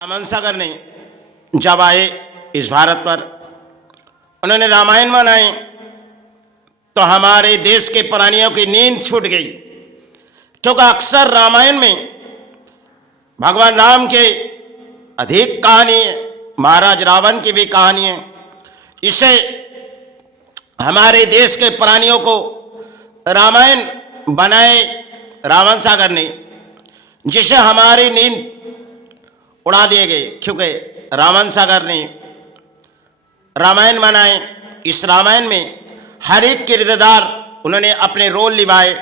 रामन सागर ने जब आए इस भारत पर, उन्होंने रामायण बनाई तो हमारे देश के प्राणियों की नींद छूट गई, क्योंकि अक्सर रामायण में भगवान राम के अधिक कहानी है, महाराज रावण की भी कहानी है। इसे हमारे देश के प्राणियों को रामायण बनाए रामन सागर ने, जिसे हमारी नींद उड़ा दिए गए, क्योंकि रामन सागर ने रामायण बनाए। इस रामायण में हर एक किरदार उन्होंने अपने रोल निभाए।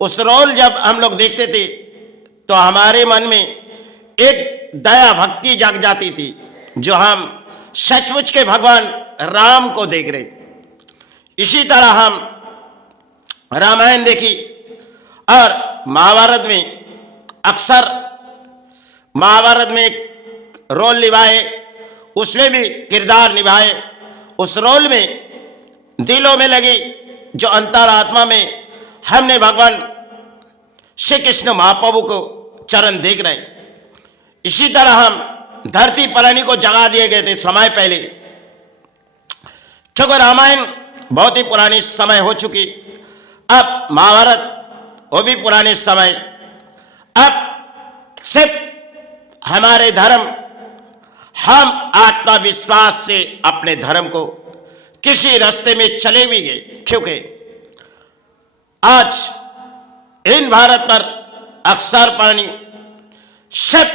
उस रोल जब हम लोग देखते थे तो हमारे मन में एक दया भक्ति जाग जाती थी, जो हम सचमुच के भगवान राम को देख रहे। इसी तरह हम रामायण देखी और महाभारत में अक्सर महाभारत में एक रोल निभाए, उसमें भी किरदार निभाए। उस रोल में दिलों में लगी जो अंतरात्मा में हमने भगवान श्री कृष्ण महाप्रभु को चरण देख रहे। इसी तरह हम धरती प्राणी को जगा दिए गए थे समय पहले, क्योंकि रामायण बहुत ही पुरानी समय हो चुकी। अब महाभारत वो भी पुराने समय। अब सिर्फ हमारे धर्म, हम आत्मविश्वास से अपने धर्म को किसी रास्ते में चले भी गए, क्योंकि आज इन भारत पर अक्सर पानी सिर्फ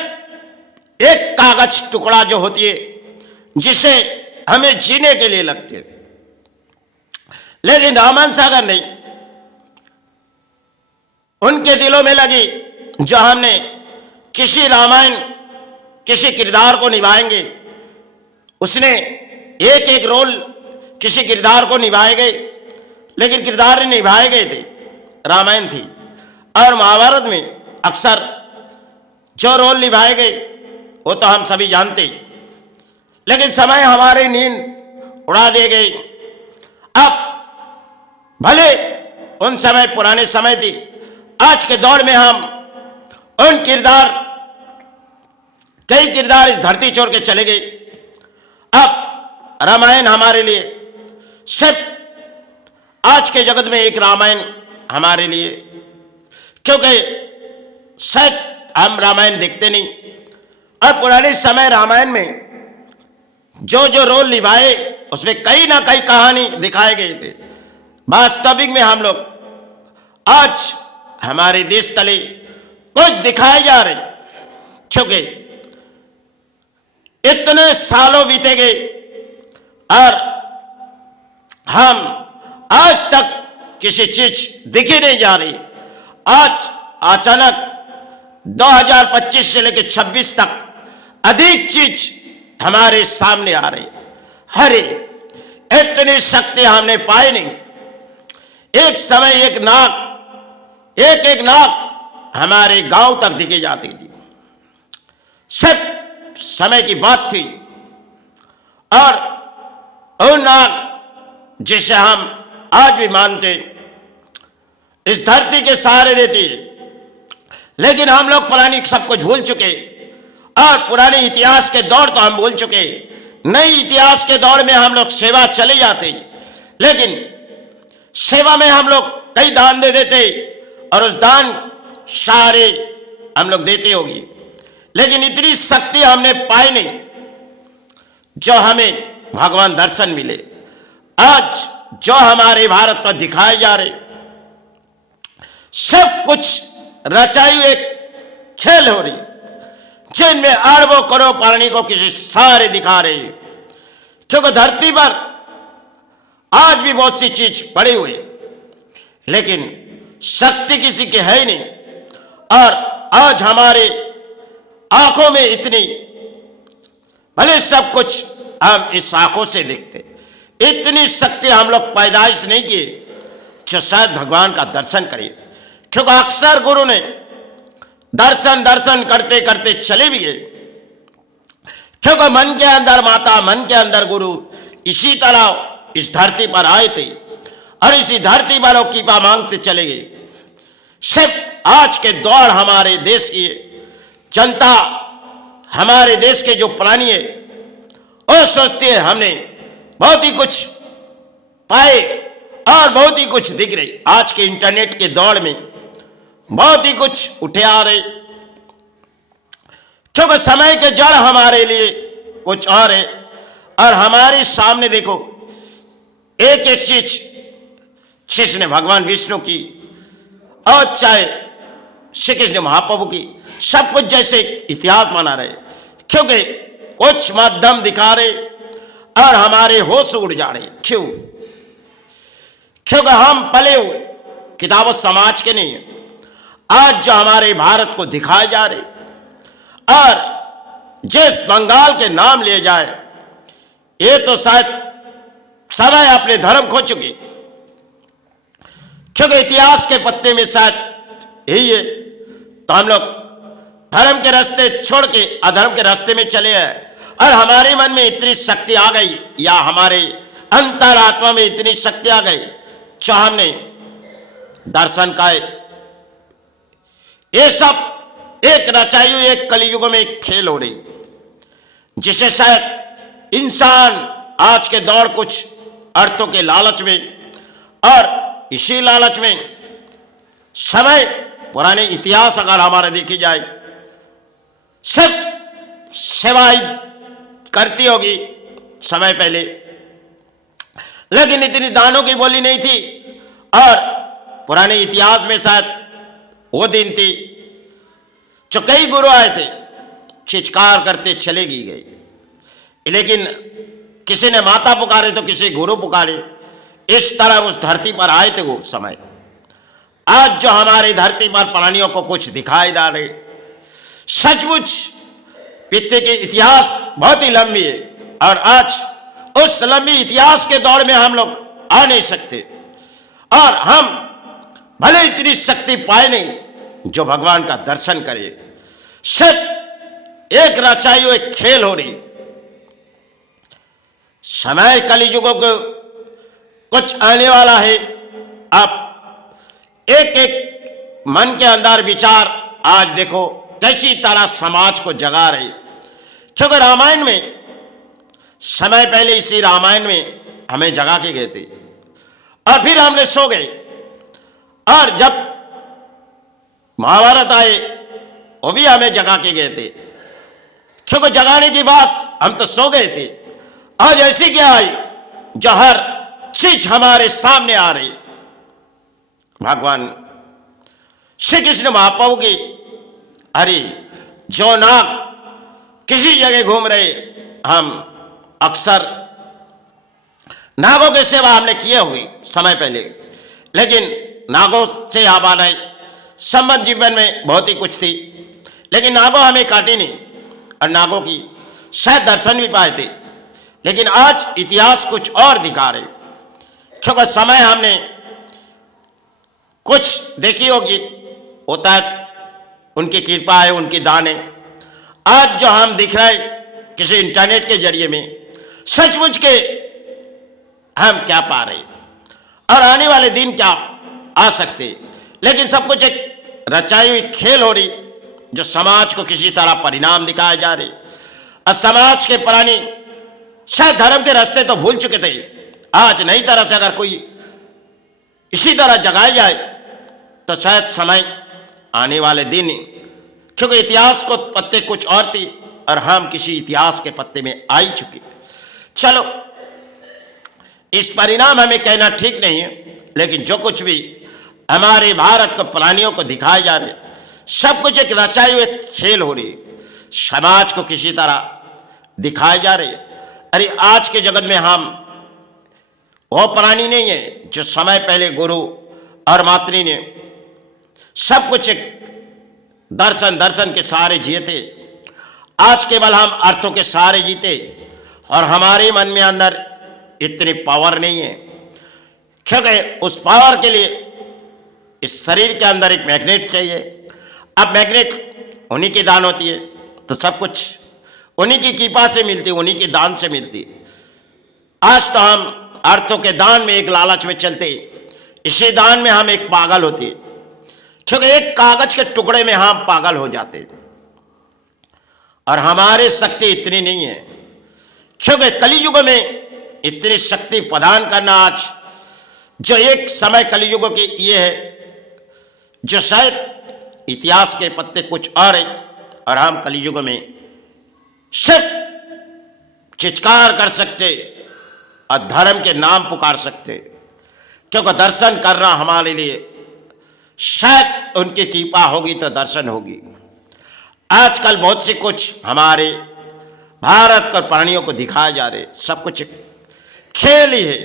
एक कागज टुकड़ा जो होती है, जिसे हमें जीने के लिए लगती है। लेकिन रामन सागर नहीं, उनके दिलों में लगी जो हमने किसी रामायण किसी किरदार को निभाएंगे। उसने एक एक रोल किसी किरदार को निभाए गए, लेकिन किरदार निभाए गए थे रामायण थी। और महाभारत में अक्सर जो रोल निभाए गए वो तो हम सभी जानते, लेकिन समय हमारी नींद उड़ा दे गई। अब भले उन समय पुराने समय थी, आज के दौर में हम उन कई किरदार इस धरती छोड़ के चले गए। अब रामायण हमारे लिए सिर्फ आज के जगत में एक रामायण हमारे लिए, क्योंकि शायद हम रामायण देखते नहीं। और पुराने समय रामायण में जो जो रोल निभाए उसमें कई ना कई कहानी दिखाए गए थे। वास्तविक में हम लोग आज हमारे देश तले कुछ दिखाए जा रहे, क्योंकि इतने सालों बीते गए और हम आज तक किसी चीज दिखी नहीं जा रही। आज अचानक 2025 से लेकर 26 तक अधिक चीज हमारे सामने आ रही। अरे इतनी शक्ति हमने पाई नहीं। एक समय एक नाक हमारे गांव तक दिखी जाती थी, सिर्फ समय की बात थी। और वो नाक जिसे हम आज भी मानते इस धरती के सहारे देती है, लेकिन हम लोग पुरानी सब कुछ भूल चुके और पुराने इतिहास के दौर तो हम भूल चुके। नई इतिहास के दौर में हम लोग सेवा चले जाते, लेकिन सेवा में हम लोग कई दान दे देते और उस दान सारे हम लोग देते होगी, लेकिन इतनी शक्ति हमने पाई नहीं जो हमें भगवान दर्शन मिले। आज जो हमारे भारत पर दिखाए जा रहे सब कुछ रचाई हुए खेल हो रही, जिनमें अरबों करोड़ प्राणी को किसी सारे दिखा रहे, क्योंकि धरती पर आज भी बहुत सी चीज पड़ी हुई, लेकिन शक्ति किसी की है ही नहीं। और आज हमारे आंखों में इतनी, भले सब कुछ हम इस आंखों से देखते, इतनी शक्ति हम लोग पैदाइश नहीं किए जो शायद भगवान का दर्शन करें। क्योंकि अक्सर गुरु ने दर्शन करते करते चले भी गए, क्योंकि मन के अंदर माता, मन के अंदर गुरु इसी तरह इस धरती पर आए थे और इसी धरती पर वो कृपा मांगते चले गए। सिर्फ आज के दौर हमारे देश की जनता हमारे देश के जो प्राणी है वो सोचते हैं हमने बहुत ही कुछ पाए और बहुत ही कुछ दिख रहे। आज के इंटरनेट के दौर में बहुत ही कुछ उठे आ रहे, क्योंकि समय के जड़ हमारे लिए कुछ और है और हमारे सामने देखो एक एक चीज जिसने भगवान विष्णु की और चाहे श्री कृष्ण महाप्रभु की, सब कुछ जैसे इतिहास बना रहे, क्योंकि कुछ माध्यम दिखा रहे और हमारे होश उड़ जा रहे। क्यों? क्योंकि हम पले हुए किताबत समाज के नहीं है। आज जो हमारे भारत को दिखाए जा रहे और जिस बंगाल के नाम लिए जाए, ये तो शायद समय अपने धर्म खो चुकी, क्योंकि इतिहास के पत्ते में शायद यही है। तो हम लोग धर्म के रास्ते छोड़ के अधर्म के रास्ते में चले हैं और हमारे मन में इतनी शक्ति आ गई या हमारे अंतरात्मा में इतनी शक्ति आ गई जो हमने दर्शन का ये सब एक रचाई हुई एक कलयुग में एक खेल हो रही, जिसे शायद इंसान आज के दौर कुछ अर्थों के लालच में और इसी लालच में समय पुराने इतिहास अगर हमारे देखी जाए सब सेवाई करती होगी समय पहले, लेकिन इतनी दानों की बोली नहीं थी। और पुराने इतिहास में शायद वो दिन थी जो कई गुरु आए थे, चित्कार करते चले गए, लेकिन किसी ने माता पुकारे तो किसी गुरु पुकारे, इस तरह उस धरती पर आए थे वो समय। आज जो हमारी धरती पर प्राणियों को कुछ दिखाई दे रहे, सचमुच पिछले के इतिहास बहुत ही लंबी है और आज उस लंबी इतिहास के दौर में हम लोग आ नहीं सकते और हम भले इतनी शक्ति पाए नहीं जो भगवान का दर्शन करे। सिर्फ एक रचाई हुई खेल हो रही। समय कलियुगों को कुछ आने वाला है। आप एक एक मन के अंदर विचार आज देखो कैसी तरह समाज को जगा रहे, क्योंकि रामायण में समय पहले इसी रामायण में हमें जगा के गए थे और फिर हमने सो गए, और जब महाभारत आए वो भी हमें जगा के गए थे, क्योंकि जगाने की बात हम तो सो गए थे। आज ऐसी क्या आई जो हर चीज हमारे सामने आ रही। भगवान श्री कृष्ण महाप्रभु की अरे जो नाग किसी जगह घूम रहे, हम अक्सर नागों की सेवा हमने किए हुई समय पहले, लेकिन नागों से हमारा संबंध जीवन में बहुत ही कुछ थी, लेकिन नागों हमें काटी नहीं और नागों की शायद दर्शन भी पाए थे। लेकिन आज इतिहास कुछ और दिखा रहे, क्योंकि समय हमने कुछ देखी होगी, होता है उनकी कृपा है, उनकी दान है। आज जो हम दिख रहे किसी इंटरनेट के जरिए में, सचमुच के हम क्या पा रहे और आने वाले दिन क्या आ सकते, लेकिन सब कुछ एक रचाई हुई खेल हो रही जो समाज को किसी तरह परिणाम दिखाए जा रहे। और समाज के प्राणी शायद धर्म के रास्ते तो भूल चुके थे, आज नई तरह से अगर कोई इसी तरह जगाया जाए तो शायद समय आने वाले दिन, क्योंकि इतिहास को पत्ते कुछ और थी और हम किसी इतिहास के पत्ते में आ ही चुके। चलो, इस परिणाम हमें कहना ठीक नहीं है, लेकिन जो कुछ भी हमारे भारत को प्राणियों को दिखाए जा रहे, सब कुछ एक रचाई हुई खेल हो रही, समाज को किसी तरह दिखाए जा रहे। अरे आज के जगत में हम वो प्राणी नहीं है जो समय पहले गुरु और मातृ ने सब कुछ एक दर्शन के सहारे जिए थे। आज केवल हम अर्थों के सहारे जीते और हमारे मन में अंदर इतनी पावर नहीं है, क्योंकि उस पावर के लिए इस शरीर के अंदर एक मैग्नेट चाहिए। अब मैग्नेट उन्हीं की दान होती है, तो सब कुछ उन्हीं की कृपा से मिलती, उन्हीं के दान से मिलती। आज तो हम अर्थों के दान में एक लालच में चलते, इसी दान में हम एक पागल होते, क्योंकि एक कागज के टुकड़े में हम पागल हो जाते। और हमारे शक्ति इतनी नहीं है, क्योंकि कलियुग में इतनी शक्ति प्रदान करना आज जो एक समय कलियुग की ये है जो शायद इतिहास के पत्ते कुछ और है, और हम कलियुग में सिर्फ चित्कार कर सकते और धर्म के नाम पुकार सकते, क्योंकि दर्शन करना हमारे लिए शायद उनकी कृपा होगी तो दर्शन होगी। आजकल बहुत से कुछ हमारे भारत के प्राणियों को दिखाए जा रहे, सब कुछ खेल ही है,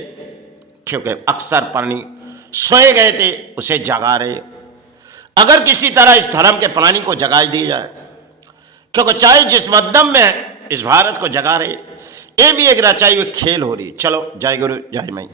क्योंकि अक्सर प्राणी सोए गए थे उसे जगा रहे। अगर किसी तरह इस धर्म के प्राणी को जगा दिया जाए, क्योंकि चाहे जिस मध्यम में इस भारत को जगा रहे, ये भी एक रचाई हुई खेल हो रही। चलो, जय गुरु जय माई।